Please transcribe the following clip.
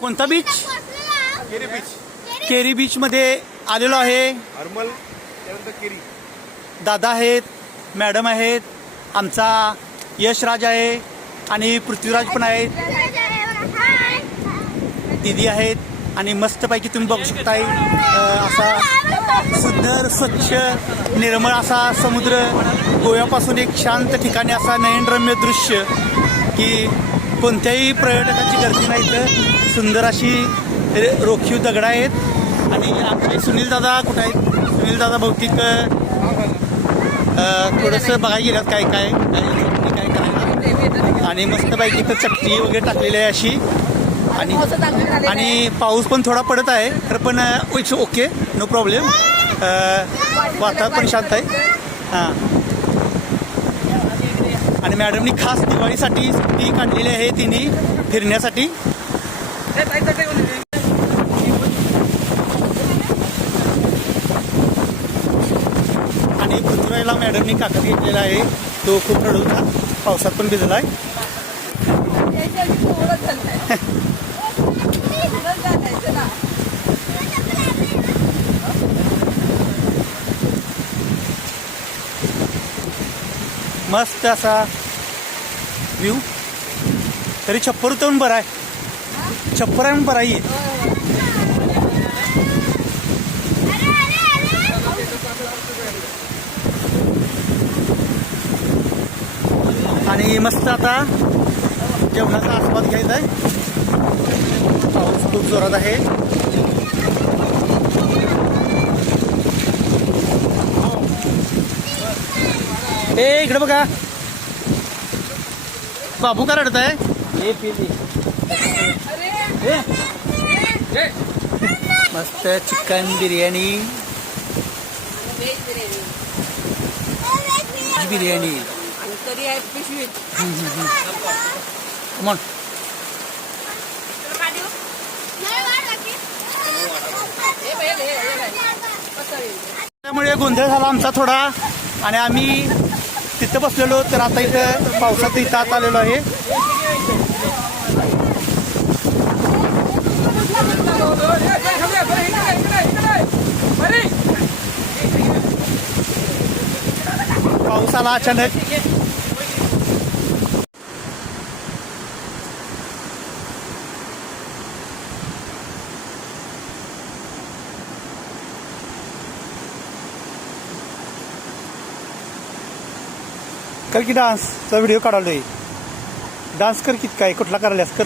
कोणता beach? Keri beach. Keri beach मध्ये आलेलो आहे. हरमल त्यानंतर केरी. दादा आहेत, मॅडम आहेत, आमचा यशराज आहे आणि पृथ्वीराज पण आहेत, दीदी आहेत. आणि मस्तपैकी तुम्ही बघू शकताय असा सुंदर स्वच्छ निर्मळ असा समुद्र, गोव्यापासून एक शांत ठिकाणी असा नयनरम्य दृश्य की कोणत्याही पर्यटकाची गर्दी नाही. तर सुंदर अशी रोखीव दगड आहेत. आणि आमचे सुनील दादा कुठे आहेत? सुनील दादा बहुतेक थोडंसं बघायला गेल्यात काय काय काय करायला. आणि मस्तपैकी तर चटणी वगैरे टाकलेली आहे अशी. आणि पाऊस पण थोडा पडत आहे खरं, पण इट्स ओके, नो प्रॉब्लेम. वातावरण पण शांत आहे. हां. आणि मॅडमनी खास दिवाळीसाठी सुट्टी काढलेली आहे तिने फिरण्यासाठी. आणि पृथ्वीराजला मॅडमनी काकत घेतलेला आहे. तो खूप रडत होता, पावसात पण भिजला आहे. मस्त असा व्ह्यू. तरी छप्पर उतरून बरं आहे, छप्पर आहे म्हणून बरं आहे. आणि मस्त आता जेवणाचा आस्वाद घ्यायचा आहे. पाऊस खूप जोरात आहे. ए इकडे बघा, बाबू का रडत आहे? मस्त चिकन बिर्याणी, बिर्याणी. कमॉन. त्यामुळे गोंधळ झाला आमचा थोडा आणि आम्ही तिथं बसलेलो. तर आता इथं पावसात इथं आत आलेलो आहे. पाऊस आला अचानक. कर की डान्सचा व्हिडिओ काढालोय. डान्स कर की, काय कुठला करायलास कर.